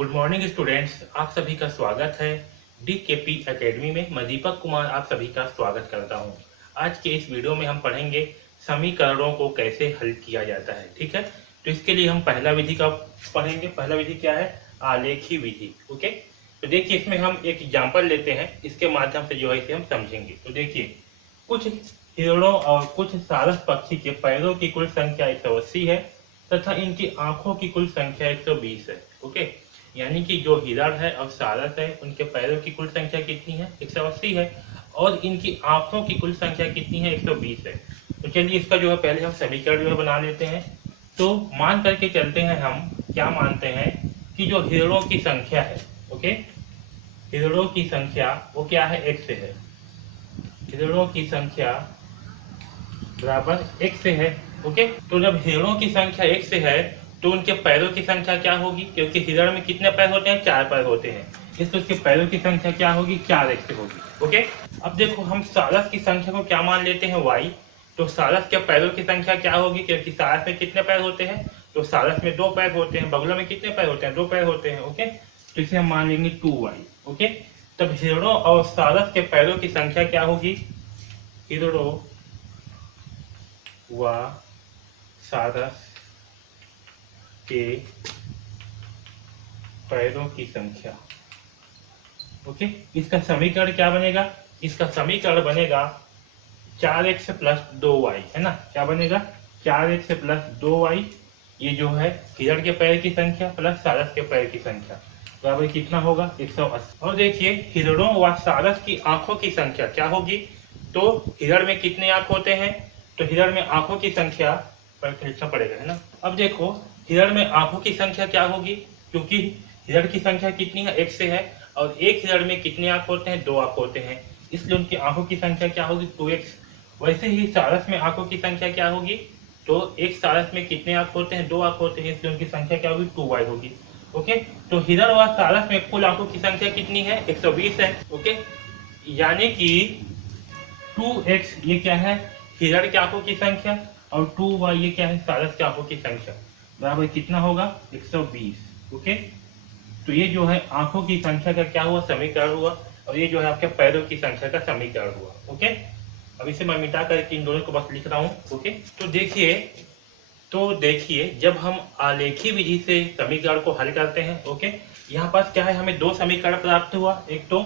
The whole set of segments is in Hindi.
गुड मॉर्निंग स्टूडेंट्स, आप सभी का स्वागत है डीकेपी एकेडमी में। मैं दीपक कुमार आप सभी का स्वागत करता हूं। आज के इस वीडियो में हम पढ़ेंगे समीकरणों को कैसे हल किया जाता है। ठीक है, तो इसके लिए हम पहला विधि का पढ़ेंगे। पहला विधि क्या है? आलेखी विधि। ओके, तो देखिए इसमें हम एक एग्जाम्पल लेते हैं, इसके माध्यम से जो है इसे हम समझेंगे। तो देखिए, कुछ हिरणों और कुछ सारस पक्षी के पैरों की कुल संख्या 180 है तथा इनकी आंखों की कुल संख्या 120 है। ओके, यानी कि जो हिरण है और सारस है उनके पैरों की कुल संख्या कितनी है? 180 है और इनकी आंखों की कुल संख्या कितनी है? 120 है। तो चलिए इसका जो है पहले हम समीकरण जो है बना लेते हैं। तो मान करके चलते हैं, हम क्या मानते हैं कि जो हिरणों की संख्या है, ओके, हिरणों की संख्या वो क्या है? x से है। हिरणों की संख्या बराबर x से है। ओके, तो जब हिरणों की संख्या x से है तो उनके पैरों की संख्या क्या होगी? क्योंकि हिरण में कितने पैर होते हैं? 4 पैर होते हैं, इसलिए उसके पैरों की संख्या क्या होगी? 4x से होगी। ओके, अब देखो हम सारस की संख्या को क्या मान लेते हैं? y। तो सारस के पैरों की संख्या क्या होगी? क्योंकि सारस में कितने पैर होते हैं? तो सारस में 2 पैर होते हैं। बगुला में कितने पैर होते हैं? 2 पैर होते हैं। ओके, तो इसे हम मान लेंगे 2y। ओके, तब हिरणों और सारस के पैरों की संख्या क्या होगी? हिरणों व सारस के पैरों की संख्या। ओके, इसका समीकरण क्या बनेगा? इसका समीकरण बनेगा 4x प्लस 2y, है ना? क्या बनेगा? 4x प्लस 2y, ये जो है हिरण के पैर की संख्या प्लस सारस के पैर की संख्या बराबर कितना होगा? 180। और देखिए हिरणों व सारस की आंखों की संख्या क्या होगी? तो हिरण में कितने आंख होते हैं? तो हिरण में आंखों की संख्या पर लिखना पड़ेगा, है ना? अब देखो हिरण में आंखों की संख्या क्या होगी? क्योंकि हिरण की संख्या कितनी है? x से है और एक हिरण में कितने आंख होते हैं? 2 आंख होते हैं, इसलिए उनकी आंखों की संख्या क्या होगी? 2x। वैसे ही सारस में आंखों की संख्या क्या होगी? तो एक सारस में कितने आंख होते हैं? 2 आंख होते हैं, इसलिए उनकी संख्या क्या होगी? 2y होगी। ओके, तो हिरण और सारस में कुल आंखों की संख्या कितनी है? 120 है। ओके, यानी कि 2x ये क्या है? हिरण की आंखों की संख्या और 2y ये क्या है? सारस की आंखों की संख्या बराबर कितना होगा? 120। ओके, तो ये जो है आंखों की संख्या का क्या हुआ? समीकरण हुआ, और ये जो है आपके पैरों की संख्या का समीकरण हुआ। ओके, अब इसे मैं मिटा करके इन दोनों को बस लिख रहा हूँ। ओके, तो देखिए जब हम आलेखी विधि से समीकरण को हल करते हैं, ओके, यहाँ पास क्या है? हमें 2 समीकरण प्राप्त हुआ, एक तो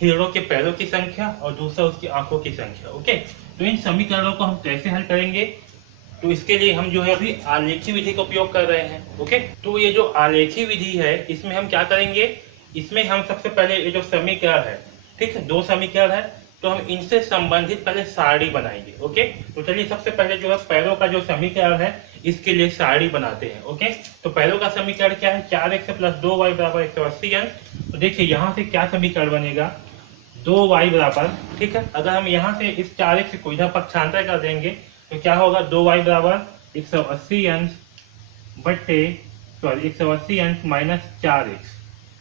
हिरणों के पैरों की संख्या और दूसरा उसकी आंखों की संख्या। ओके, तो इन समीकरणों को हम कैसे हल करेंगे? तो इसके लिए हम जो है अभी आलेखी विधि का उपयोग कर रहे हैं। ओके, तो ये जो आलेखी विधि है इसमें हम क्या करेंगे? इसमें हम सबसे पहले ये जो समीकरण है, ठीक है, 2 समीकरण है, तो हम इनसे संबंधित पहले सारणी बनाएंगे। ओके, तो चलिए सबसे पहले जो है पैरों का जो समीकरण है इसके लिए सारणी बनाते हैं। ओके, तो पैरों का समीकरण क्या है? 4x प्लस 2y बराबर 180 अंश। तो देखिए यहाँ से क्या समीकरण बनेगा? 2y बराबर, ठीक है, अगर हम यहाँ से इस 4x को इधर पक्षांतर कर देंगे तो क्या होगा? 2y बराबर 180 अंश बट्टे 180 अंश माइनस 4x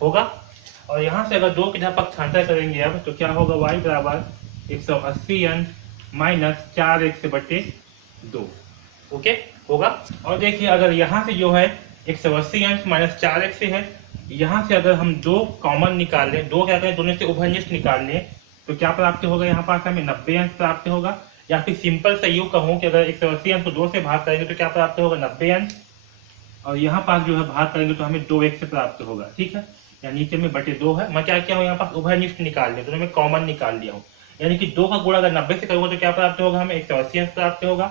होगा। और यहाँ से अगर 2 की इधर पक्षांतर करेंगे अब तो क्या होगा? y बराबर 180 अंश माइनस 4x बट्टे 2। ओके होगा। और देखिए अगर यहाँ से जो है 180 अंश माइनस 4x से है, यहाँ से अगर हम 2 कॉमन निकाल लें, 2 क्या करें? दोनों से उभयनिष्ठ निकाल लें तो क्या प्राप्त होगा? यहाँ पास हमें 90 अंश प्राप्त होगा। या फिर सिंपल से यूं कहूं कि अगर 180 अंश को 2 से भाग करेंगे तो क्या प्राप्त होगा? 90 अंश। और यहाँ पास जो है भाग करेंगे तो हमें 2x से प्राप्त होगा। ठीक है, या नीचे में बटे 2 है। मैं क्या किया हूँ? यहाँ पास उभयनिष्ठ निकाल लिया, तो मैं कॉमन निकाल लिया हूँ। यानी कि 2 का गुणा अगर 90 से करूंगा तो क्या प्राप्त होगा? हमें 180 अंश प्राप्त होगा।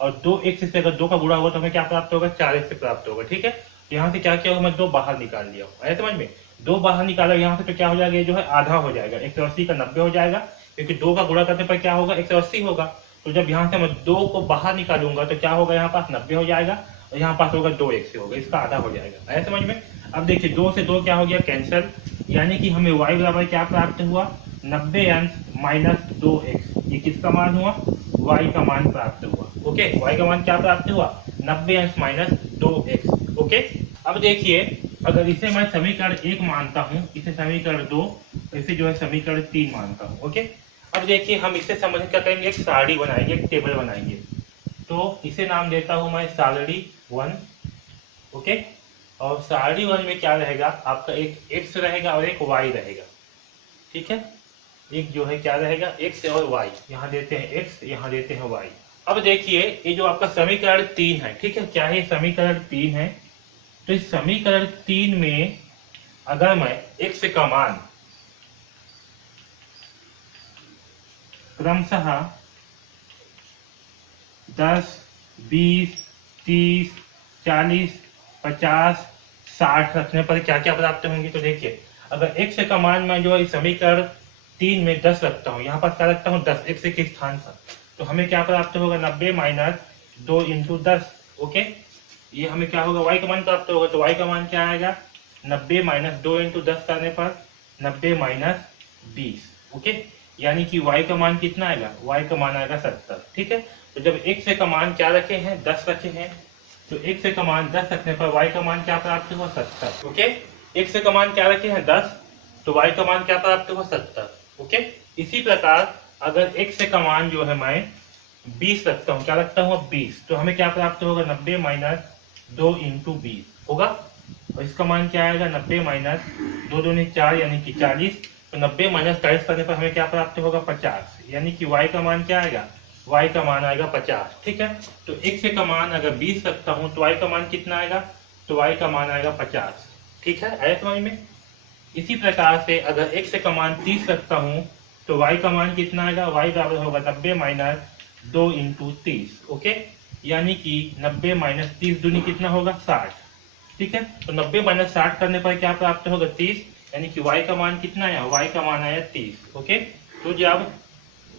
और 2x से अगर 2 का गुणा होगा तो हमें क्या प्राप्त होगा? 4x से प्राप्त होगा। ठीक है, तो यहाँ से क्या किया? मैं 2 बाहर निकाल लिया हूँ। आया समझ में? 2 बाहर निकाला यहाँ से तो क्या हो जाएगा? जो है आधा हो जाएगा, 180 का 90 हो जाएगा, क्योंकि 2 का गुणा करने पर क्या होगा? 180 होगा। तो जब यहाँ से मैं 2 को बाहर निकालूंगा तो क्या होगा? यहाँ पास 90 हो जाएगा और यहाँ पास होगा 2x होगा, इसका आधा हो जाएगा। आया समझ में? अब देखिए 2 से 2 क्या हो गया? कैंसिल, यानी कि हमें y बराबर क्या प्राप्त हुआ? 90 अंश माइनस 2x। ये किसका मान हुआ? y का मान प्राप्त हुआ। ओके, y का मान क्या प्राप्त हुआ? 90 अंश माइनस 2x। ओके, अब देखिए अगर इसे मैं समीकरण 1 मानता हूँ, इसे समीकरण 2, इसे जो है समीकरण 3 मानता हूँ। ओके, अब देखिए हम इससे समझ क्या करेंगे? एक सारणी बनाएंगे, एक टेबल बनाएंगे। तो इसे नाम देता हूं मैं सारणी 1। ओके, और सारणी 1 में क्या रहेगा आपका, एक x रहेगा और एक y रहेगा। ठीक है, एक जो है क्या रहेगा x और y, यहाँ देते हैं x, यहाँ देते हैं y। अब देखिए ये जो आपका समीकरण 3 है, ठीक है, क्या है समीकरण 3 है। तो इस समीकरण 3 में अगर मैं x का मान क्रमशः 10, 20, 30, 40, 50, 60 रखने पर क्या क्या प्राप्त होंगे। तो देखिए अगर x का मान मैं जो है समीकरण 3 में 10 रखता हूँ, यहाँ पर क्या रखता हूँ 10 x के स्थान पर, तो हमें क्या प्राप्त होगा 90 माइनस 2 इंटू 10। ओके, ये हमें क्या होगा y का मान प्राप्त होगा। तो y का मान क्या आएगा 90 माइनस 2 इंटू 10 करने पर 90 माइनस 20। ओके, यानी कि y का मान कितना आएगा, y का मान आएगा 70। ठीक है, तो जब x का मान क्या रखे हैं 10 रखे हैं, तो x का मान 10 रखने पर y का मान क्या प्राप्त हुआ 70। ओके, x का मान क्या रखे हैं 10, तो y का मान क्या प्राप्त हुआ 70। ओके, इसी प्रकार अगर x का मान जो है मैं 20 रखता हूँ, क्या रखता हूँ 20, तो हमें क्या प्राप्त होगा 90 माइनस 2 इंटू 20 होगा। और इसका मान क्या आएगा 90 माइनस 2 दूनी 4 यानी कि 40। तो 90 माइनस 40 करने पर हमें क्या प्राप्त होगा 50, यानी कि y का मान क्या आएगा, y का मान आएगा 50। ठीक है, तो x का मान अगर 20 रखता हूँ तो y का मान कितना आएगा, तो y का मान आएगा 50। ठीक है, आया समझ में। इसी प्रकार से अगर x का मान 30 रखता हूँ तो y का मान कितना आएगा, y बराबर होगा 90 माइनस 2 इंटू 30। ओके, यानी कि 90 माइनस 30 दूनी कितना होगा 60। ठीक है, तो 90 माइनस 60 करने पर क्या प्राप्त होगा 30, यानी कि y का मान कितना आया, y का मान आया 30। ओके, तो जब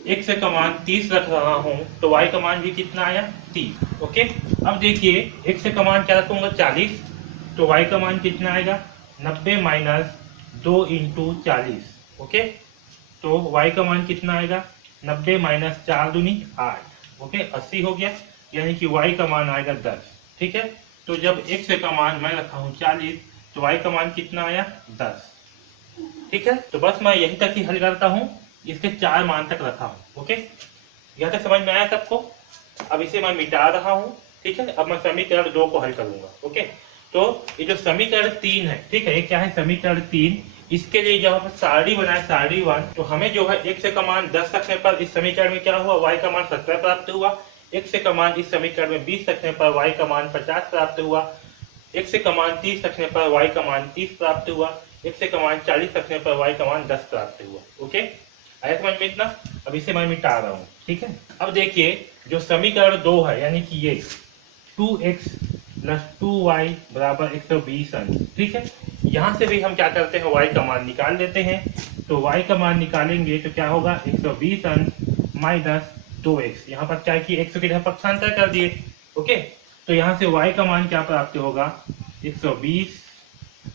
x का मान 30 रख रहा हूँ तो y का मान भी कितना आया 30। ओके, अब देखिए x का मान क्या रखूंगा 40, तो y का मान कितना आएगा 90 माइनस 2 इंटू 40। ओके, तो y का मान कितना आएगा 90 माइनस 4 दूनी 8। ओके, 80 हो गया, यानी कि y का मान आएगा 10। ठीक है, तो जब x का मान मैं रखा हूँ 40, तो y का मान कितना आया 10। ठीक है, तो बस मैं यहीं तक ही हल करता हूँ, इसके 4 मान तक रखा हूँ। ओके, यहाँ तक समझ में आया सबको। अब इसे मैं मिटा रहा हूँ। ठीक है, अब मैं समीकरण 2 को हल करूंगा। ओके, तो ये जो समीकरण 3 है, ठीक है, ये क्या है समीकरण 3, इसके लिए जब हम सारणी बनाए सारणी 1, तो हमें जो है x का मान 10 रखने पर इस समीकरण में क्या हुआ, y का मान 70 प्राप्त हुआ। x का मान इस समीकरण में 20 रखने पर y का मान 50 प्राप्त हुआ। x का मान 30 रखने पर y का मान 30 प्राप्त हुआ। x का मान 40 रखने पर y का मान 10 प्राप्त हुआ। ओके, आया समझ में इतना। अब इसे मैं मिटा रहा हूँ। ठीक है, अब देखिए जो समीकरण 2 है, यानी कि ये 2x प्लस 2y बराबर 120 अंश। ठीक है, यहाँ से भी हम क्या करते हैं y का मान निकाल लेते हैं। तो y का मान निकालेंगे तो क्या होगा 120 अंश माइनस 2x, यहाँ पर क्या किए x की जगह पक्षांतर कर दिए। ओके, तो यहाँ से y का मान क्या प्राप्त होगा 120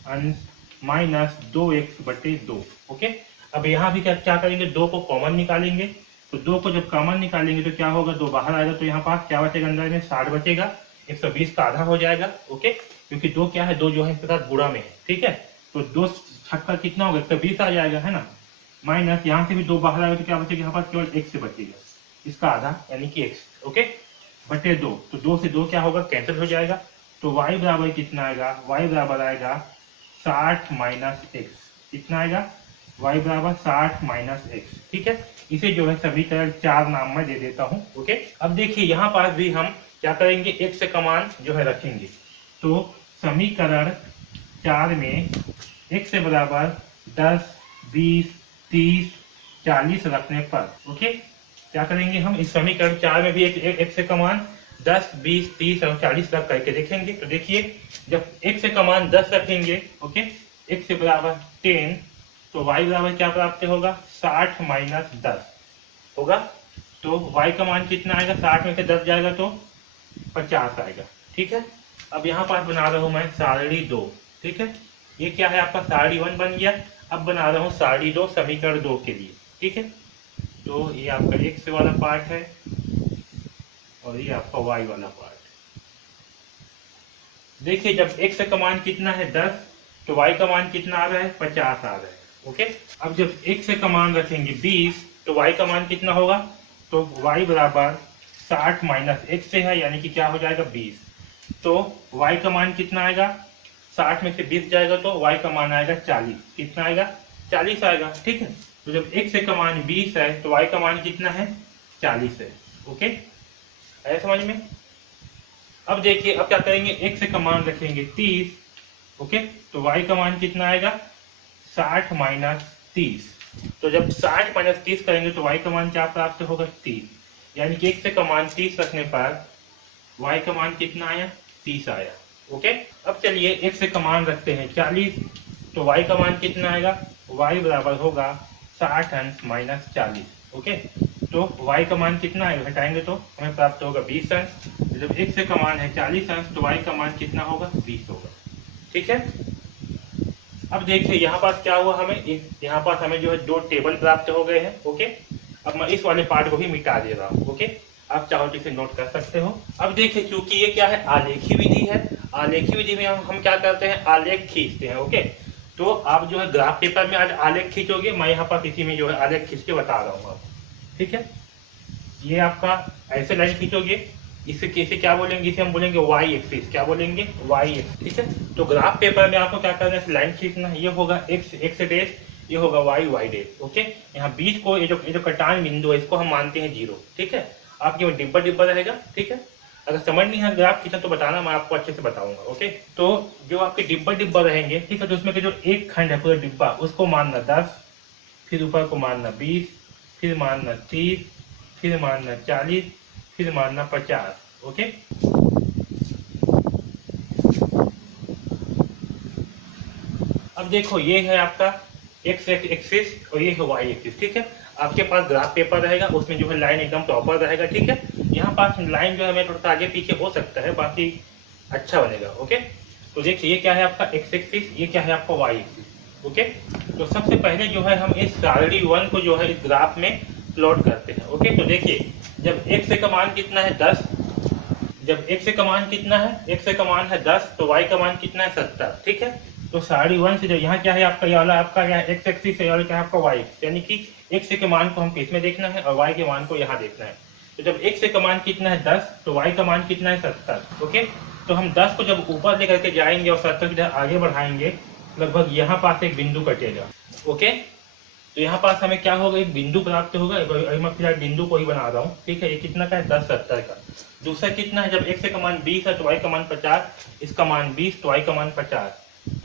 अंश माइनस 2x बटे 2। ओके, अब यहाँ भी क्या क्या करेंगे, 2 को कॉमन निकालेंगे। तो 2 को जब कॉमन निकालेंगे तो क्या होगा, 2 बाहर आएगा, तो यहाँ पास क्या बचेगा, अंदर में 60 बचेगा, 120 का आधा हो जाएगा। ओके, क्योंकि 2 क्या है, 2 जो है इसके साथ गुणा में है। ठीक है, तो 2 छक्का कितना होगा 120 आ जाएगा, है ना, माइनस यहाँ से भी 2 बाहर आएगा तो क्या बचेगा, यहाँ पास केवल x बचेगा, इसका आधा यानी कि x। ओके, बटे 2, तो 2 से 2 क्या होगा कैंसिल हो जाएगा। तो y बराबर कितना आएगा, y बराबर आएगा 60 माइनस x। कितना आएगा, y बराबर 60 माइनस x। ठीक है, इसे जो है समीकरण 4 नाम में दे देता हूँ। ओके, अब देखिए यहाँ पास भी हम क्या करेंगे, x का मान जो है रखेंगे। तो समीकरण 4 में x बराबर 10, 20, 30, 40 रखने पर ओके क्या करेंगे, हम इस समीकरण 4 में भी एक x का मान 10, 20, 30 और 40 रख करके देखेंगे। तो देखिए जब x का मान 10 रखेंगे, ओके, x बराबर 10, तो y बराबर क्या प्राप्त होगा 60 माइनस 10 होगा। तो y का मान कितना आएगा, 60 में से 10 जाएगा तो 50 आएगा। ठीक है, अब यहाँ पास बना रहा हूँ मैं सारणी 2। ठीक है, ये क्या है आपका सारणी 1 बन गया। अब बना रहा हूँ सारणी 2 समीकरण 2 के लिए। ठीक है, तो ये आपका x वाला पार्ट है और ये आपका y वाला पार्ट। देखिए जब x का मान कितना है 10, तो y का मान कितना आ रहा है 50 आ रहा है। ओके, अब जब x का मान रखेंगे 20, तो y का मान कितना होगा, तो y बराबर 60 माइनस x से है, यानी कि क्या हो जाएगा 20। तो y का मान कितना आएगा 60 में से 20 जाएगा तो y का मान आएगा 40। कितना आएगा? 40 आएगा। ठीक है, तो जब x का मान 20 है तो y का मान कितना है? 40 है। ओके, आया समझ में? अब देखिए, अब क्या करेंगे, x का मान रखेंगे 30। ओके, तो y का मान कितना आएगा? 60 माइनस 30। तो जब 60 माइनस 30 करेंगे तो y का मान क्या प्राप्त होगा? 30। यानी कि x का मान 30 रखने पर y का मान कितना आया? 30 आया। ओके, अब चलिए x का मान रखते हैं 40, तो y का मान कितना आएगा? y बराबर होगा 60 अंश माइनस 40। ओके, तो y का मान कितना आएगा? घटाएंगे तो हमें प्राप्त होगा 20 अंश। जब x का मान है 40 अंश तो y का मान कितना होगा? 20 होगा। ठीक है, अब देखिए यहाँ पास क्या हुआ, हमें यहाँ पास हमें जो है दो टेबल प्राप्त हो गए हैं। ओके, अब मैं इस वाले पार्ट को भी मिटा दे रहा हूँ। ओके, आप चाहो तो इसे नोट कर सकते हो। अब देखिए, चूंकि ये क्या है, आलेखी विधि है, आलेखी विधि में हम क्या करते हैं? आलेख खींचते हैं। ओके, तो आप जो है ग्राफ पेपर में आज आलेख खींचोगे, मैं यहाँ पर इसी में जो है आलेख खींच के बता रहा हूँ आपको। ठीक है, ये आपका ऐसे लाइन खींचोगे, इसे कैसे क्या बोलेंगे? इसे हम बोलेंगे वाई एक्सिस। क्या बोलेंगे? Y axis. ठीक है, तो ग्राफ पेपर में आपको क्या करना है? लाइन खींचना है। ये होगा एक्स डेश, ये होगा वाई डेश। ओके, यहाँ बीच को ये जो कटान बिंदु है इसको हम मानते हैं 0। ठीक है, आपके वो डिब्बा डिब्बा रहेगा। ठीक है, अगर समझ नहीं है ग्राफ खींचना तो बताना, मैं आपको अच्छे से बताऊंगा। ओके, तो जो आपके डिब्बा डिब्बा रहेंगे, ठीक है, तो उसमें जो एक खंड है पूरा डिब्बा, उसको मानना 10, फिर ऊपर को मानना 20, फिर मानना 30, फिर मानना 40, फिर मानना 50। ओके, अब देखो, ये है आपका एक्स एक्सिस और ये है वाई एक्सिस। ठीक है, आपके पास ग्राफ पेपर रहेगा, उसमें जो है लाइन एकदम प्रॉपर रहेगा। ठीक है, यहाँ पास लाइन जो है मैं थोड़ा सा आगे पीछे हो सकता है, बाकी अच्छा बनेगा। ओके, तो देखिए ये क्या है आपका एक्स एक्सिस, ये क्या है आपका वाई एक्सिस। ओके, तो सबसे पहले जो है हम इस सारणी 1 को जो है इस ग्राफ में प्लॉट करते हैं। ओके, तो देखिए, जब एक्स का मान कितना है? 10। जब x का मान कितना है? x का मान है 10, तो y का मान कितना है? 70। ठीक है, तो सारणी 1 से जो यहाँ क्या है आपका, ये वाला आपका क्या है? x एक्सिस है, क्या है आपका y, यानी कि x के मान को हम किस में देखना है और y के मान को यहाँ देखना है। तो जब x का मान कितना है? 10, तो y का मान कितना है? 70। ओके, तो हम 10 को जब ऊपर लेकर के जाएंगे और 70 की तरफ आगे बढ़ाएंगे, लगभग यहाँ पास एक बिंदु कटेगा। ओके, तो यहाँ पास हमें क्या होगा? एक बिंदु प्राप्त होगा। मैं फिलहाल बिंदु को ही बना रहा हूँ। ठीक है, ये कितना का है? 10, 70 का। दूसरा कितना है? जब x का मान 20 है तो y का मान 50, इसका मान 20 तो y का मान 50,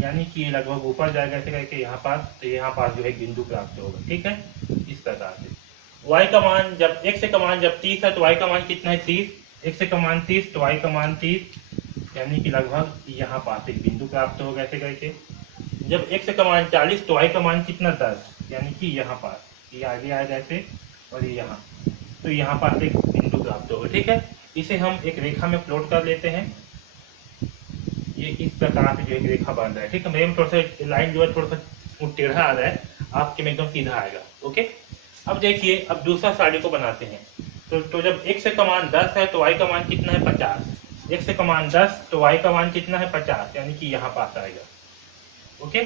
यानी कि ये लगभग ऊपर जाएगा ऐसे करके यहाँ पास, तो यहाँ पास जो है बिंदु प्राप्त होगा। ठीक है, इस प्रकार से y का मान जब x का मान जब 30 है तो y का मान कितना है? 30। x का मान 30 तो y का मान 30, यानी कि लगभग यहाँ पास एक बिंदु प्राप्त होगा ऐसे करके। जब x का मान 40 तो y का मान कितना? 10, यानी कि यहाँ पास, ये आगे आएगा ऐसे और ये यहाँ, तो यहाँ पास एक बिंदु प्राप्त होगा। ठीक है, इसे हम एक रेखा में प्लॉट कर लेते हैं। ये इस प्रकार से जो एक रेखा बन रहा है। ठीक है, मेरे में थोड़ा सा लाइन जो है थोड़ा सा टेढ़ा आ रहा है, आपके में एकदम सीधा आएगा। ओके, अब देखिए, अब दूसरा सारणी को बनाते हैं। तो जब x का मान 10 है तो y का मान कितना है? 50। x का मान 10 तो y का मान कितना है? 50, यानी कि यहाँ पास आएगा। ओके,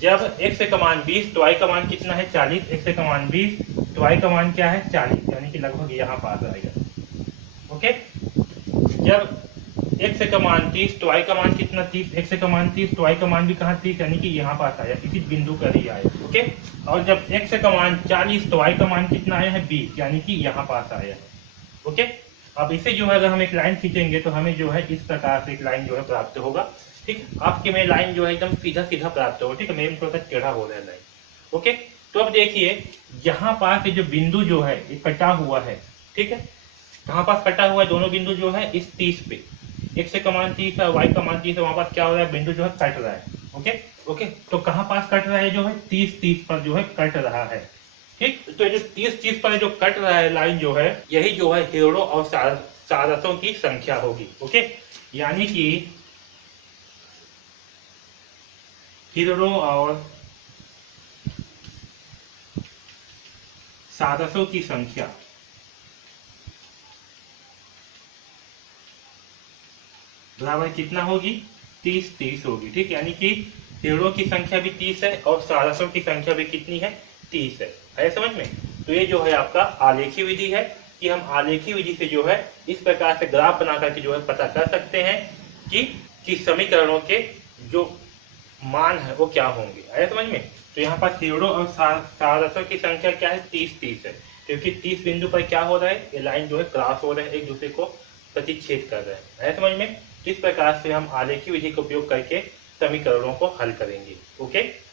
जब x का मान 20 तो y का मान कितना है? 40। x का मान 20 तो y का मान क्या है? 40, यानी कि लगभग यहाँ पास आएगा। ओके, जब x का मान 30 तो y का मान कितना? 30। x का मान 30 तो y का मान भी कहाँ? 30, यानी कि यहाँ पास आया, इसी बिंदु पर ही आया। ओके, और जब x का मान 40 तो y का मान कितना आया है? 20, यानी कि यहाँ पास आया। ओके, अब इसे जो है अगर हम एक लाइन खींचेंगे तो हमें जो है इस प्रकार से एक लाइन जो है प्राप्त होगा। ठीक, आपके में लाइन जो है एकदम सीधा सीधा प्राप्त होगा। ठीक है, मेरे में थोड़ा सा टेढ़ा हो रहा है लाइन। ओके, तो अब देखिए, यहाँ पास जो बिंदु जो है ये कटा हुआ है। ठीक है, कहाँ पास कटा हुआ है? दोनों बिंदु जो है इस 30 पे, x का मान 30 है, y का मान 30 है, वहां पास क्या हो रहा है? बिंदु जो है कट रहा है। ओके ओके, तो कहाँ पास कट रहा है? जो है 30 पर जो है कट रहा है। ठीक, तो ये जो 30 पर जो कट रहा है लाइन जो है, यही जो है हिरणों और सारसों की संख्या होगी। ओके, यानी कि हिरणों और सारसों की संख्या बराबर कितना होगी? 30 होगी। ठीक, यानी कि हिरणों की संख्या भी 30 है और सारसों की संख्या भी कितनी है? 30 है समझ में? तो ये जो है आपका आलेखी विधि है कि हम आलेखी विधि से जो है इस प्रकार से ग्राफ बना करके जो है पता कर सकते हैं कि समीकरणों के जो मान है वो क्या होंगे, आया समझ में। तो यहाँ पर सीढ़ों और सारसों की संख्या क्या है, 30 है, क्योंकि 30 बिंदु पर क्या हो रहा है, ये लाइन जो है क्रॉस हो रहा है, एक दूसरे को प्रतिच्छेद कर रहे हैं, आया समझ में। इस प्रकार से हम आलेखी विधि का उपयोग करके समीकरणों को हल करेंगे। ओके।